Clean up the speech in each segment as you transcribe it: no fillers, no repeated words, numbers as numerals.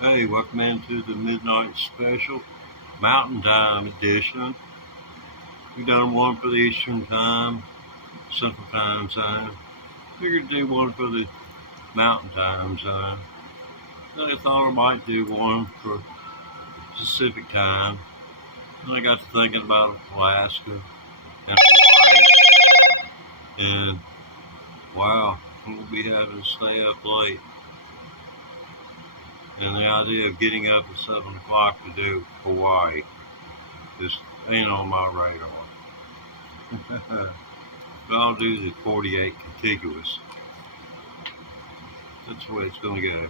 Hey, welcome into the Midnight Special Mountain Time Edition. We done one for the Eastern Time, Central Time Zone. Figured to do one for the Mountain Time Zone. Then I thought I might do one for Pacific Time. And I got to thinking about Alaska and Hawaii. And wow, we'll be having to stay up late. And the idea of getting up at 7 o'clock to do Hawaii just ain't on my radar. But I'll do the 48 contiguous. That's the way it's going to go.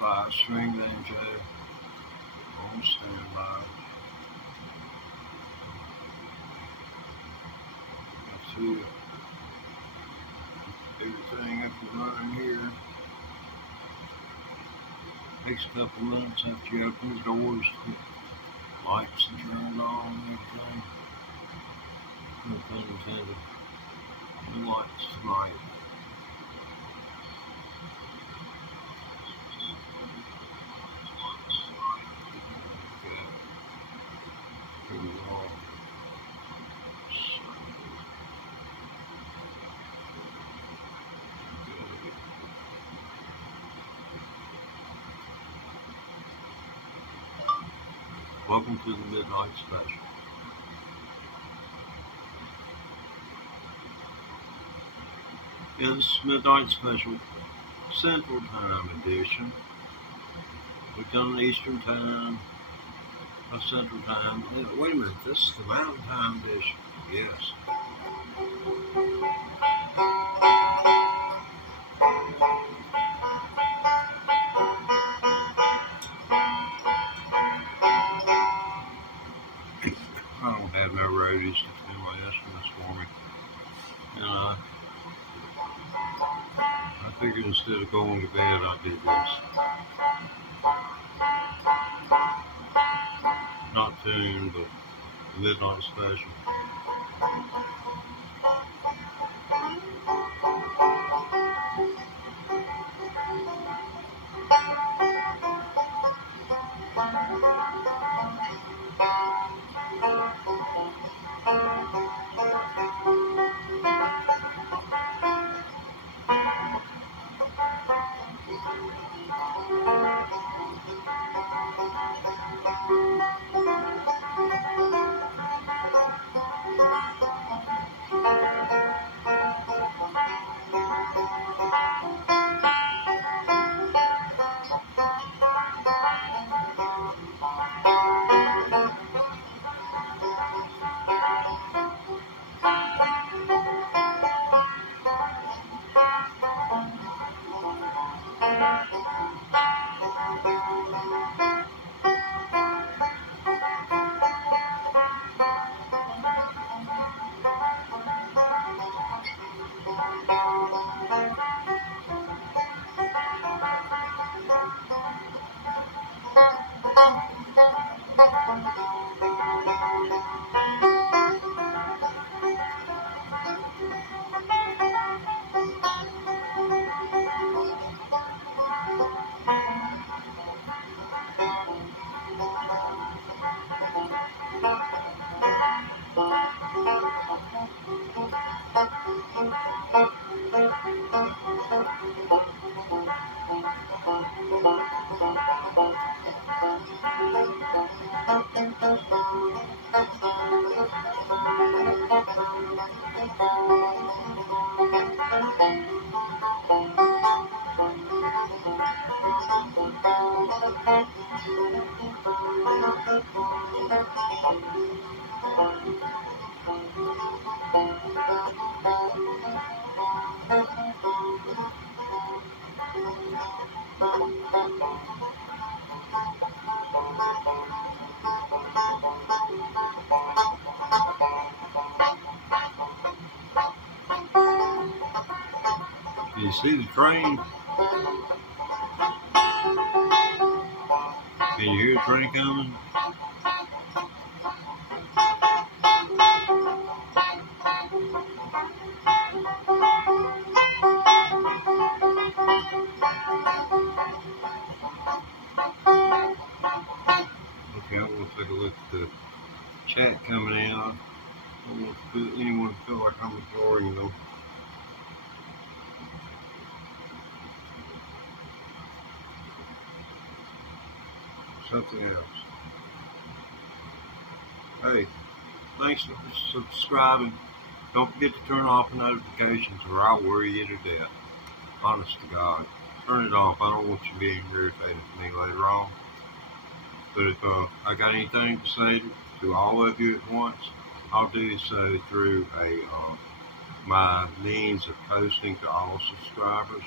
Five string banjo on standby. Let's see everything up and running here. Takes a couple minutes after you open the doors. Lights are turned on and everything. No pun intended. No lights tonight. Okay. Here we go. Welcome to the Midnight Special. Yeah, this is Midnight Special Central Time Edition. We've done Eastern Time, Central Time. Wait a minute, this is the Mountain Time Edition. Yes. I don't have no roadies to do my estimates for me. And I figured instead of going to bed, I'd do this. Not tuned, but Midnight Special. Can you see the train? Can you hear the train coming? coming in. I don't want anyone to feel like I'm ignoring them. Something else. Hey, thanks for subscribing. Don't forget to turn off the notifications or I'll worry you to death. Honest to God. Turn it off. I don't want you being irritated with me later on. But if I got anything to say to all of you at once, I'll do so through my means of posting to all subscribers,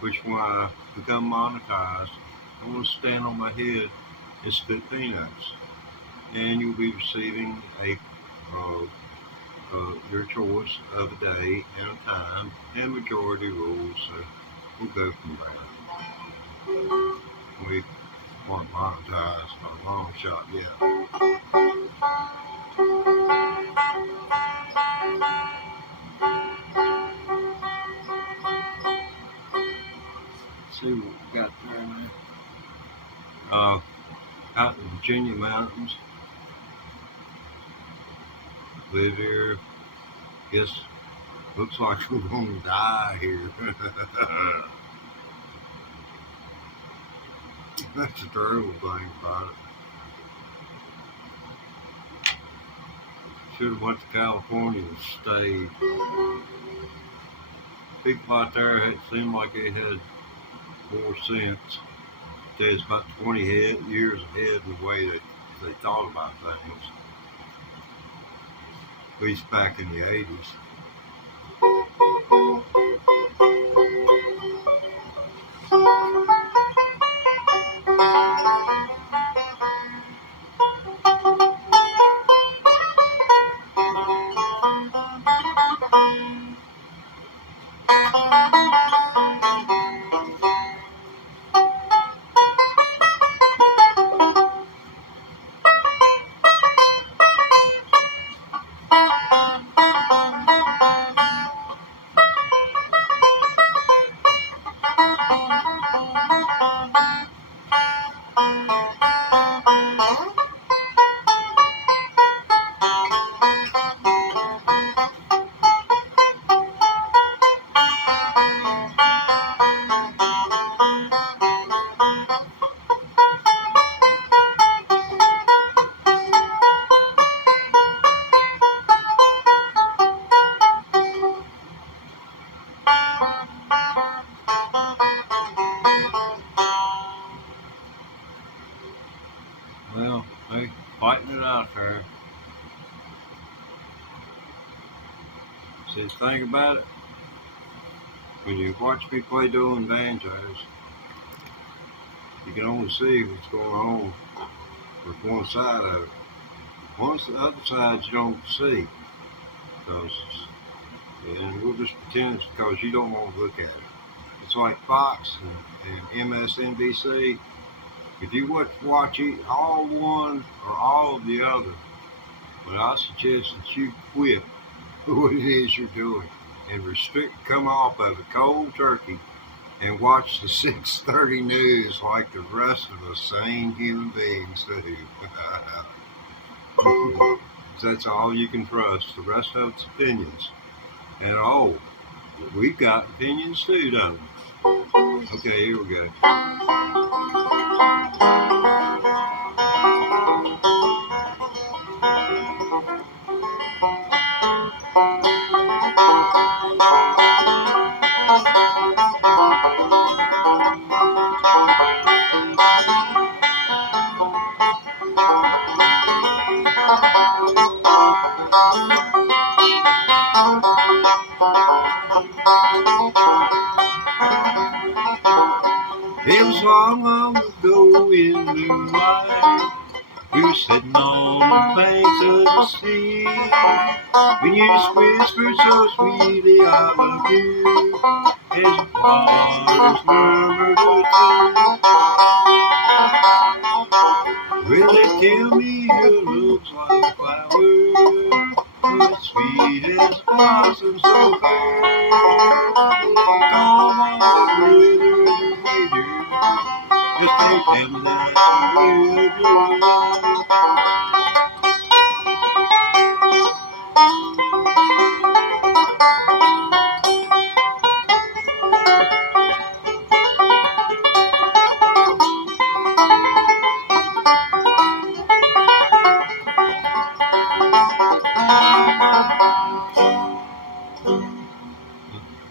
which when I become monetized, I'm going to stand on my head and spit peanuts. And you'll be receiving your choice of a day and a time and majority rules. So we'll go from there. We weren't monetized by a long shot yet. Let's see what we got there now. Out in the Virginia mountains. Live here. Guess looks like we're gonna die here. That's a terrible thing about it. Should have went to California and stayed. People out there seemed like they had more sense. They was about 20 years ahead in the way that they thought about things. At least back in the 80s. Well, they fighting it out there. See, the thing about it, when you watch me play dueling banjos, you can only see what's going on with one side of it. Once the other side you don't see, and we'll just pretend it's because you don't want to look at it. It's like Fox and MSNBC. If you watch all one or all of the other, but I suggest that you quit what it is you're doing and come off of it cold turkey and watch the 6:30 news like the rest of us sane human beings do. That's all you can trust. The rest of it's opinions. And we've got opinions too, don't we? Okay, here we go. It was long, long ago in moonlight. We were sitting on the banks of the sea. When you just whispered so sweetly, I love you, as the waters murmured a tune. Well, they tell me your looks like a flower, as sweet as blossom so fair. Come on, brother, waiter, just don't tell me that you live your life.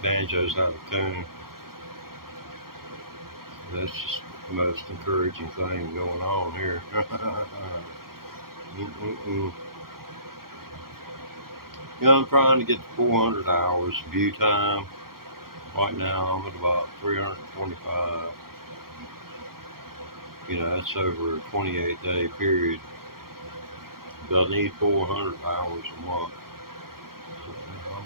Banjo's out of tune. That's just the most encouraging thing going on here. You know, I'm trying to get to 400 hours view time. Right now, I'm at about 325. You know, that's over a 28-day period. But I need 400 hours a month. So, you know,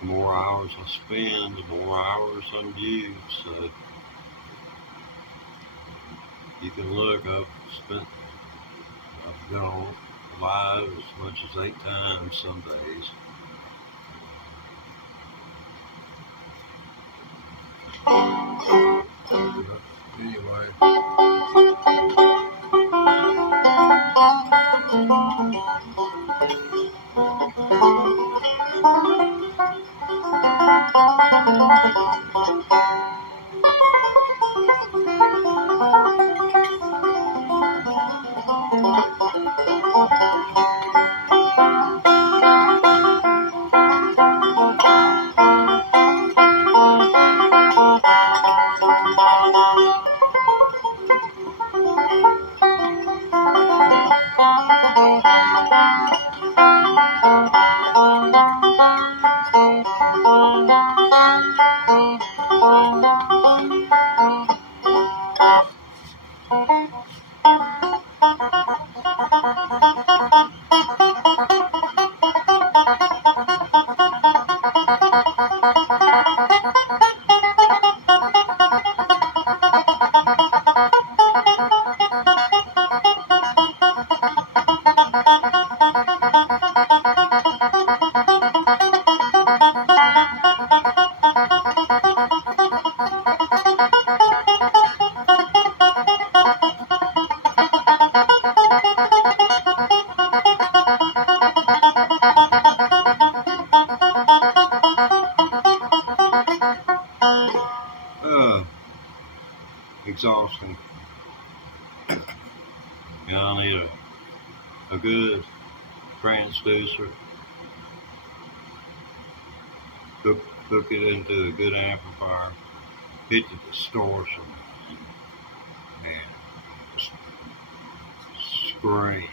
the more hours I spend, the more hours I'm viewed. So you can look, I've gone live as much as 8 times some days. But anyway. Exhausting. You know, I need a good transducer. Hook it into a good amplifier. Hit the distortion. And just scream.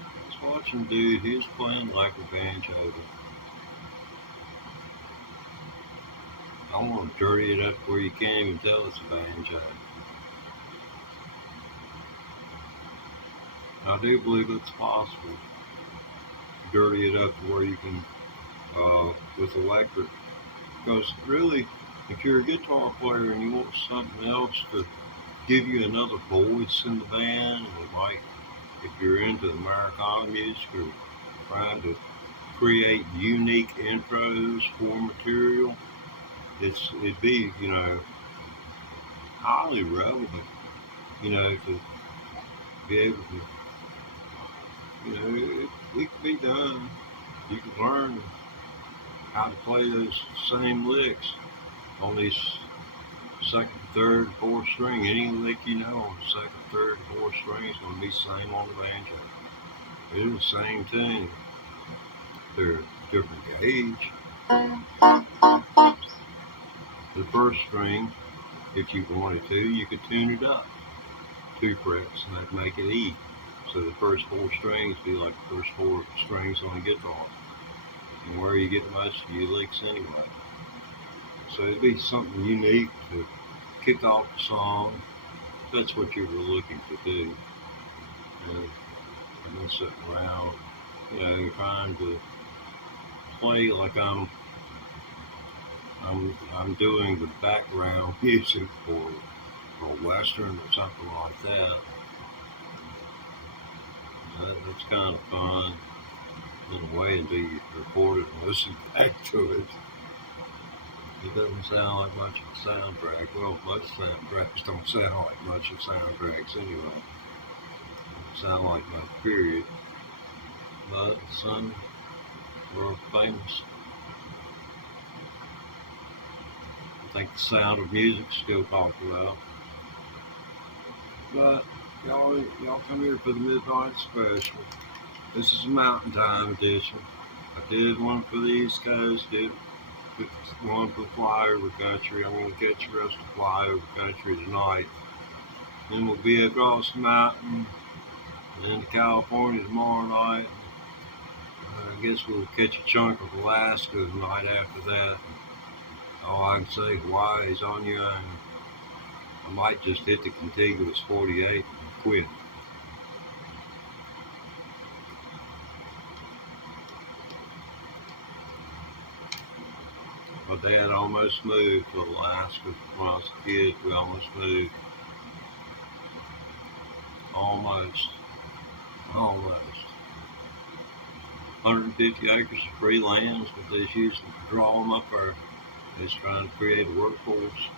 I was watching a dude, he was playing like a banjo. I want to dirty it up where you can't even tell it's a banjo. I do believe it's possible to dirty it up to where you can, with electric. Because really, if you're a guitar player and you want something else to give you another voice in the band, and like if you're into Americana music or trying to create unique intros for material, it'd be, you know, highly relevant, you know, to be able to, you know, it can be done. You can learn how to play those same licks on these second, third, fourth string. Any lick you know on the second, third, fourth string is going to be the same on the banjo. They're the same tune. They're different gauge. The first string, if you wanted to, you could tune it up 2 frets and that'd make it E. So the first 4 strings be like the first 4 strings on a guitar. And where you get most of your licks anyway. So it'd be something unique to kick off the song. That's what you were looking to do. And I've been sitting around, you know, trying to play like I'm doing the background music for a Western or something like that. That's kind of fun in a way until you record it and listen back to it. It doesn't sound like much of a soundtrack. Well, most soundtracks don't sound like much of soundtracks anyway. They sound like much, period. But some were famous. I think The Sound of Music still talked about. But y'all come here for the midnight special. This is a Mountain Time edition. I did one for the East Coast, did one for flyover country. I'm going to catch the rest of flyover country tonight. Then we'll be across the mountain and into California tomorrow night. I guess we'll catch a chunk of Alaska the night after that. All I can say, Hawaii's on your own. I might just hit the contiguous 48 and quit. My dad almost moved to Alaska when I was a kid. We almost moved. Almost. 150 acres of free lands, but they're using to draw them up there. They're trying to create a workforce.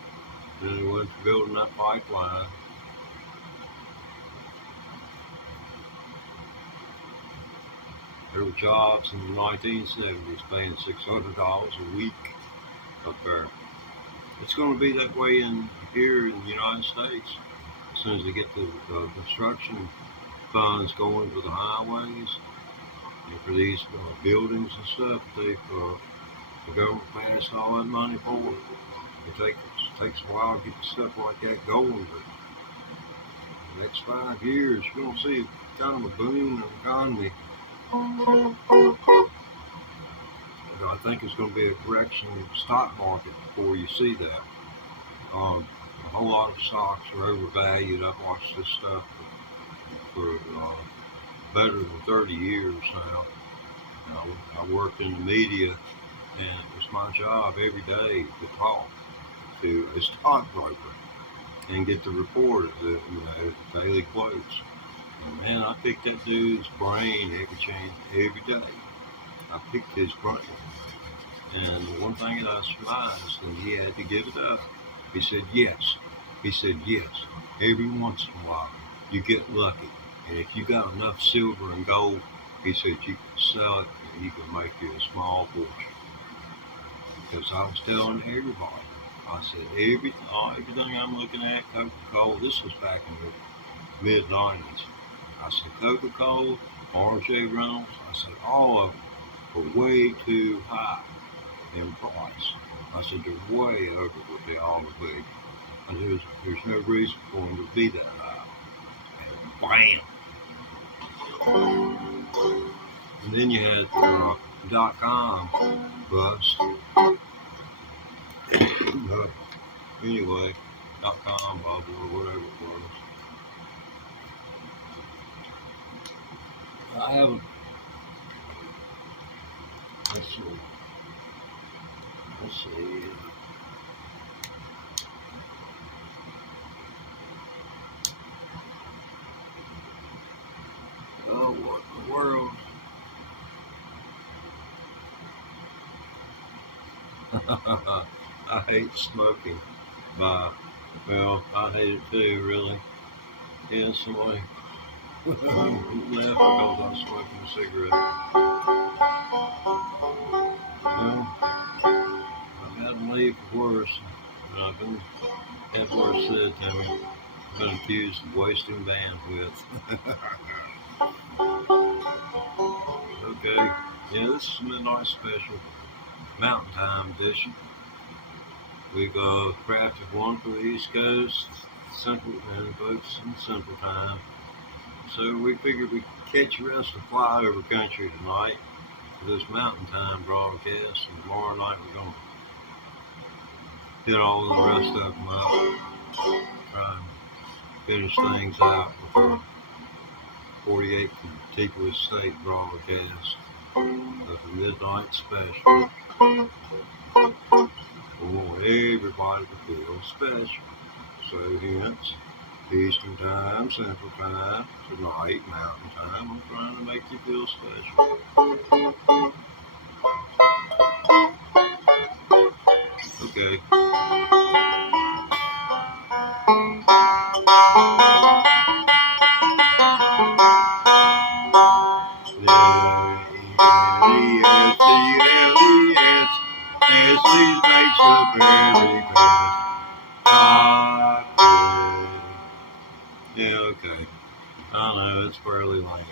And they went to building that pipeline. There were jobs in the 1970s paying $600 a week up there. It's going to be that way here in the United States. As soon as they get the construction funds going for the highways and for these buildings and stuff, the government passed all that money for. It takes a while to get stuff like that going, but the next 5 years you're going to see kind of a boom in the economy. I think it's going to be a correction in the stock market before you see that. A whole lot of stocks are overvalued. I've watched this stuff for better than 30 years now. I worked in the media, and it was my job every day to talk to a stockbroker and get the report of the daily quotes. And man, I picked that dude's brain every day. I picked his brain. And the one thing that I surmised, and he had to give it up, he said yes. He said yes. Every once in a while, you get lucky. And if you got enough silver and gold, he said you can sell it and you can make you a small fortune. Because I was telling everybody, I said everything I'm looking at, Coca-Cola, this was back in the mid-90s. I said Coca-Cola, R.J. Reynolds, I said all of them were way too high in price. I said they're way over what they ought to be. And there's no reason for them to be that high. And bam! And then you had .com bust. Anyway, .com bubble or whatever it was. I haven't. Let's see. Oh, what in the world? I hate smoking. Well, I hate it too, really. Yeah, somebody left because I was smoking a cigarette. Well, I've had to leave for worse. I've had worse said to me. I've been accused of wasting bandwidth. Okay, yeah, this is a midnight special, Mountain Time edition. We've crafted one for the East Coast, Central, and folks in Central Time. So we figured we'd catch the rest of flyover country tonight for this Mountain Time broadcast, and tomorrow night we're going to hit all the rest of them up, try and finish things out with our 48 contiguous state broadcast of the midnight special. We want everybody to feel special. So hence, Eastern Time, Central Time, tonight, Mountain Time, I'm trying to make you feel special. Okay. Makes the very best chocolate. Yeah, Okay. I know, it's fairly lame.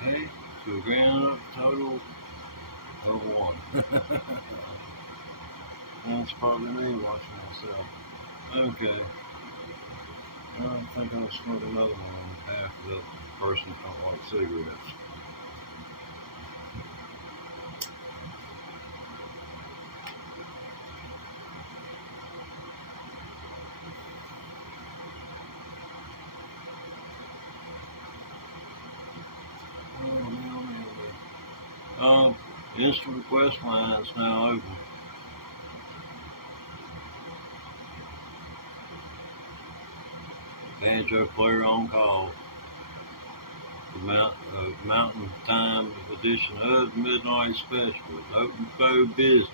Okay, so a grand total of one. That's probably me watching myself. Okay, I think I'm gonna smoke another one on behalf of the person who don't like cigarettes. Instant request line is now open. Banjo player on call. The Mountain Time edition of the Midnight Special. Open for business.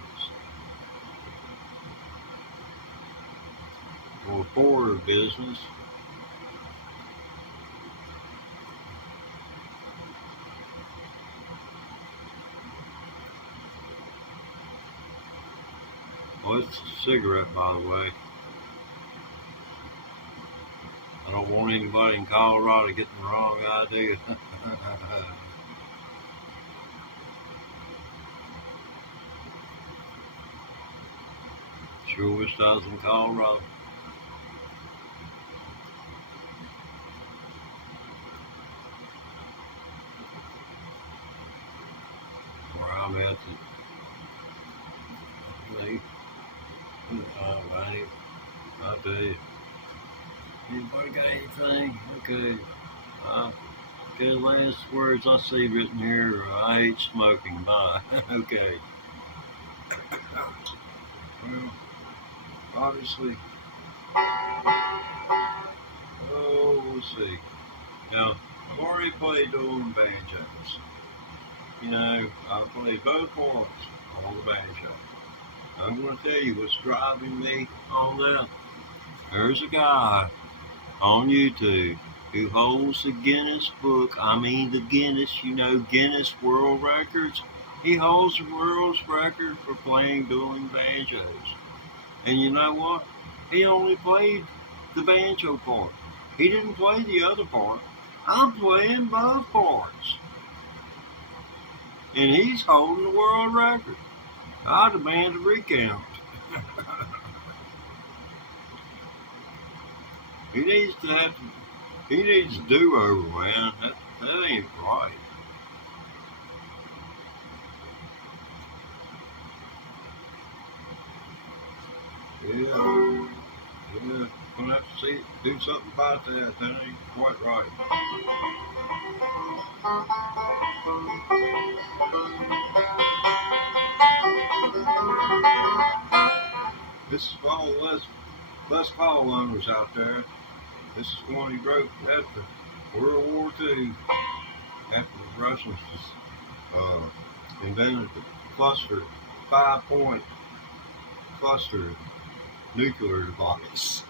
Or for business. Oh, it's a cigarette, by the way. I don't want anybody in Colorado getting the wrong idea. Sure wish I was in Colorado. That's it. Me. Alright. I do. Anybody got anything? Okay. Okay, last words I see written here are, I hate smoking. Bye. Okay. Well, obviously, let's see. Now, I've already played on banjos. You know, I played both parts on the banjo. I'm going to tell you what's driving me on that. There's a guy on YouTube who holds the Guinness book. I mean the Guinness, Guinness World Records. He holds the world's record for playing dueling banjos. And you know what? He only played the banjo part. He didn't play the other part. I'm playing both parts. And he's holding the world record. I demand a recount. He needs to do over, man. That ain't right. Yeah. Gonna have to do something about that. That ain't quite right. This is for all Les Paul owners out there. This is one he wrote after World War II, after the Russians invented the cluster, 5-point cluster nuclear device.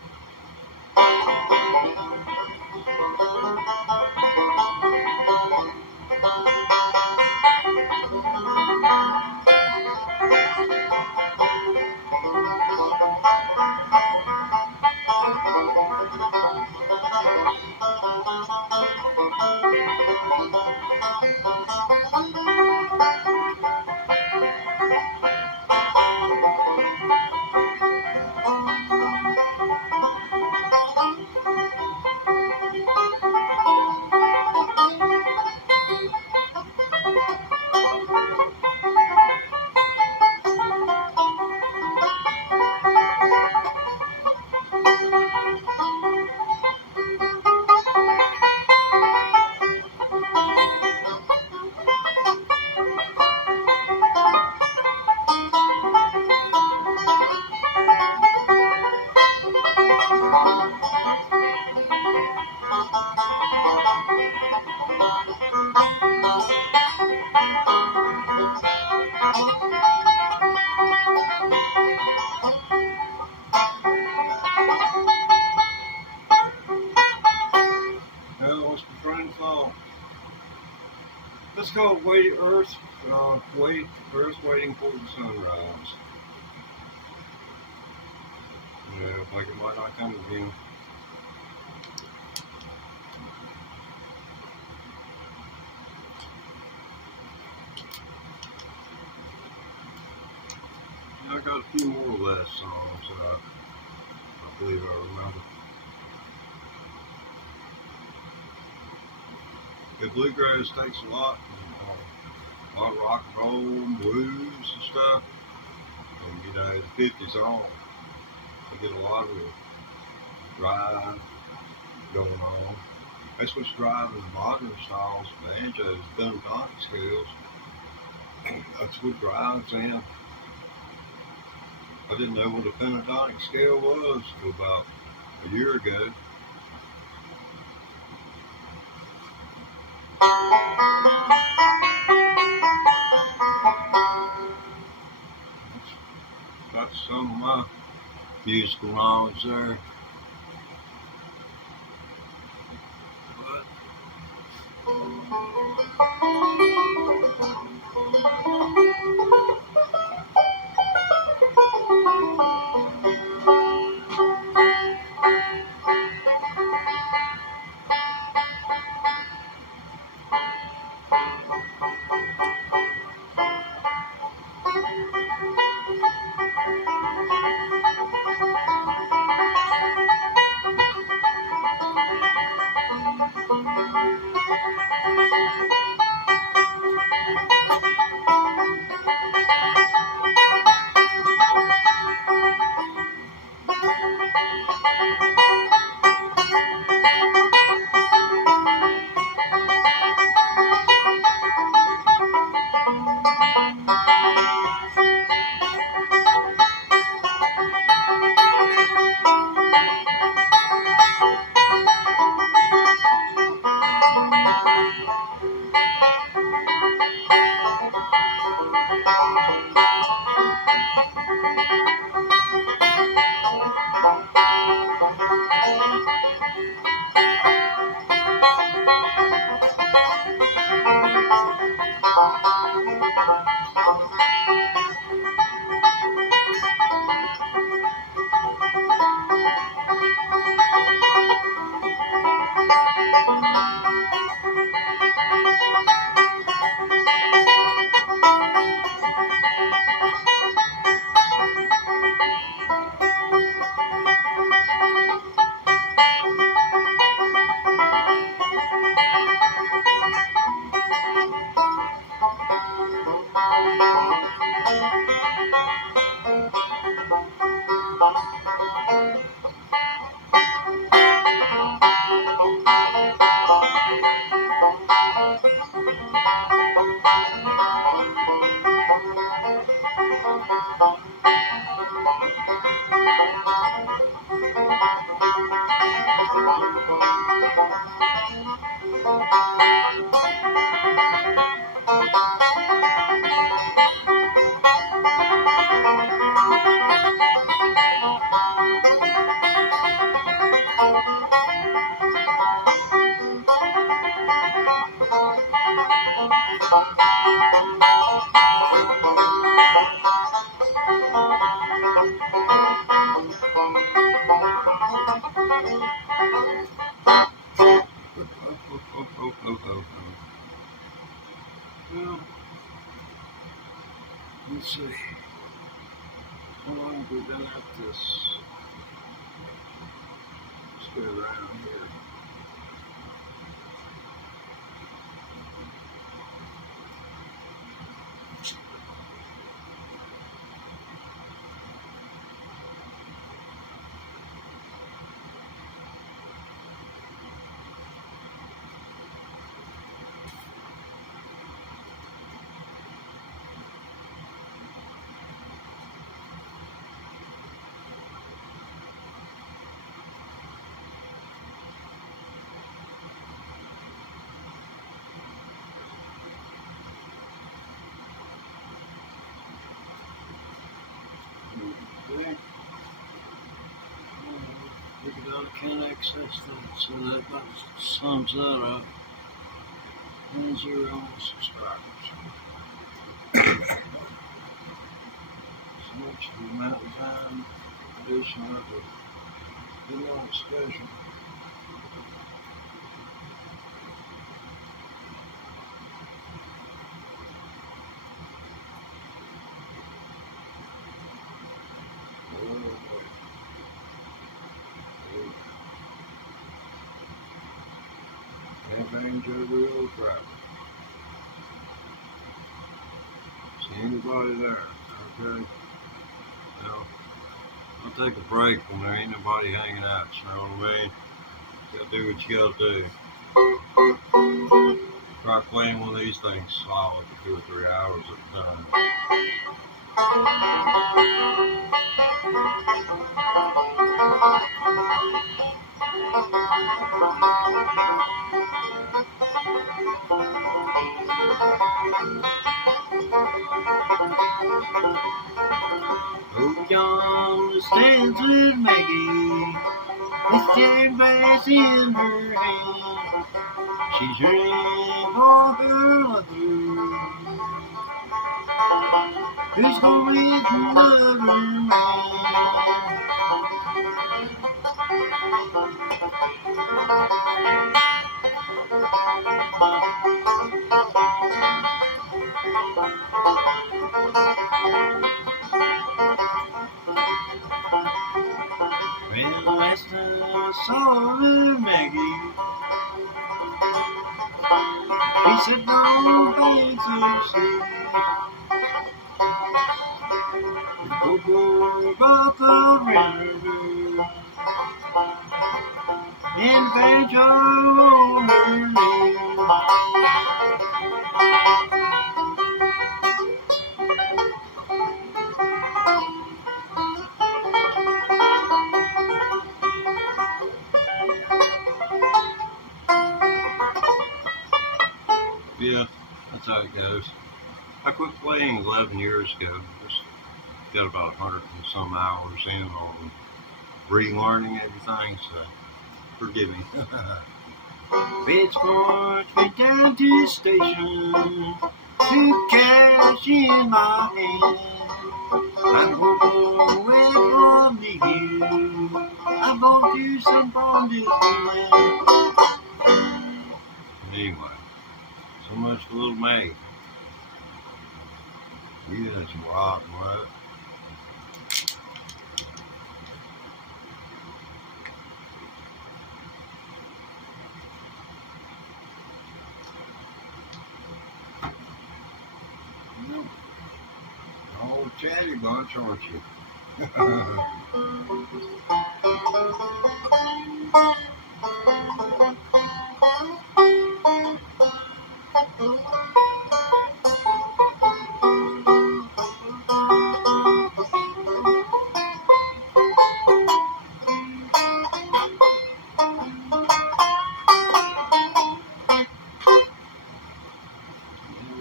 Well, what's my friend called? Let's call it Earth waiting for the sunrise. Yeah, like it might not come again. I got a few more last songs that I believe I remember. The bluegrass takes a lot of rock and roll, blues and stuff. And the 50s on, they get a lot of drive going on. That's what's driving the modern styles, banjos, pentatonic scales. That's what drives them. I didn't know what a pentatonic scale was until about a year ago. That's some of my musical knowledge there. Well, let's see. How long have we been at this? Let's go around here. Okay. Figured out I can't access that, so that about sums that up. And 0 subscribers. So much for the Mountain Time edition of the Midnight Special. Anything to the real crowd. See anybody there? Okay. Now, I'll take a break when there ain't nobody hanging out, you know what I mean? You gotta do what you gotta do. Try playing one of these things solid for 2 or 3 hours at a time. Oh, John stands with Maggie, with Jane Bass in her hand. She's ready for her mother, who's gonna meet another man. Well, last time I saw little Maggie, he said, don't be too soon. Go about the river and paint on her knee. Yeah, that's how it goes. I quit playing 11 years ago. Just got about 100 and some hours in on relearning everything. So Forgive me. Pitchfork went down to the station, took cash in my hand. I'm gonna away from the hill. I'm going to some fun Disneyland. Anyway, so much for Little May. We had some rock, right? Old chatty bunch, aren't you?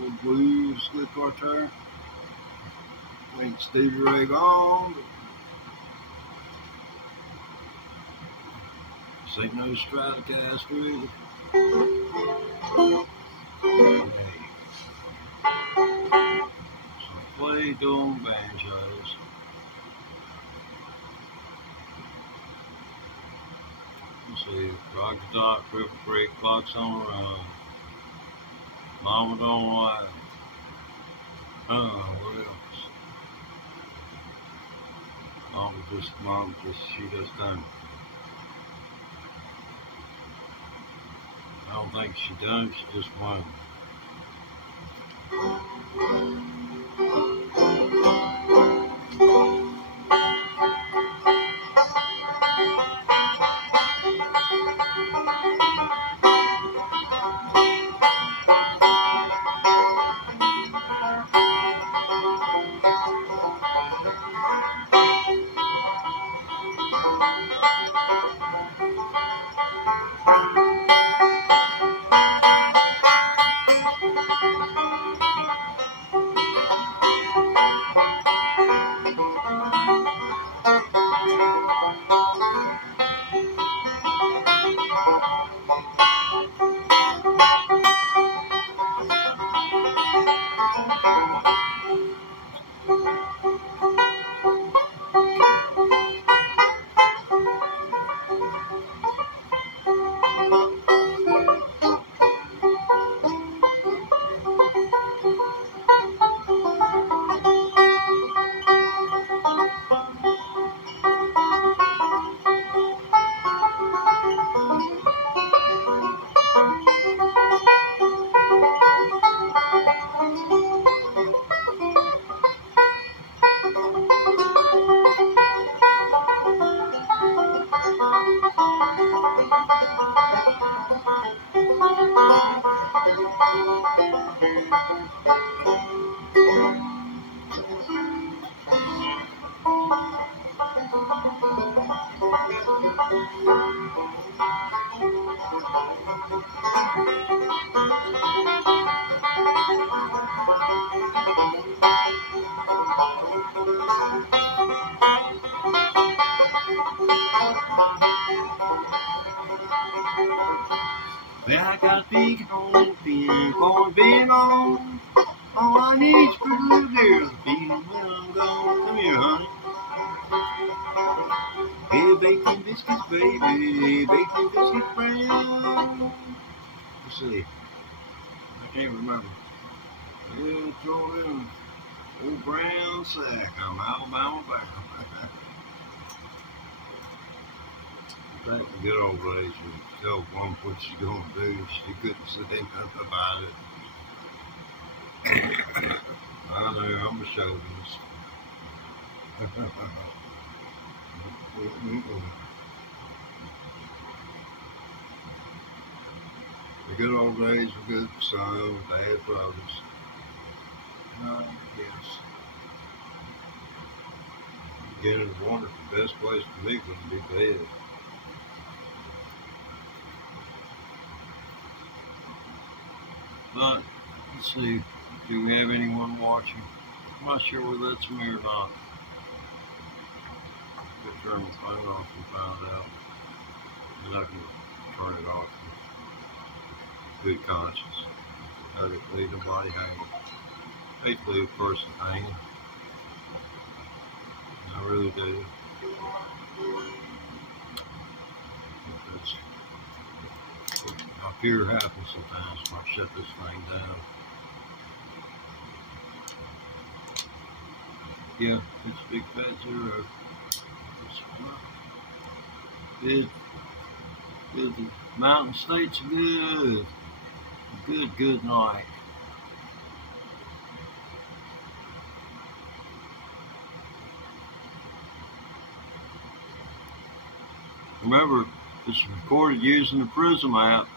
Old blues slip right there. Ain't Stevie Ray gone, but this ain't no Stratocaster either. Hey, some play doing banjos. Let's see, Rock the Dot, Cripple Creek, Clocks on the Run, Mama Don't Lie. What else? Mom just, she just done. I don't think she done, she just won. Well, I got a big home, being on. All I need is for a little girl to be when I'm gone. Come here, honey. Hey, bacon biscuits, baby, bacon biscuits brown. Let's see, I can't remember. Yeah, throw it in old brown sack. I'm Alabama bound. Back in the good old days, when you tell one what she's gonna do, she couldn't say nothing about it. I know, I'm a chauvinist. The good old days were good for some, bad for others. Yes. Beginning to wonder if the best place for me would be bed. But, let's see, do we have anyone watching? I'm not sure whether that's me or not. I'll turn my phone off and find out. not going to turn it off in good conscience. I don't leave nobody hanging. I hate to leave a person hanging. I really do. That's what up here happens sometimes when I shut this thing down. Yeah, it's a big fat zero. It's good. Good. The Mountain States are good. Good night. Remember, it's recorded using the Prism app.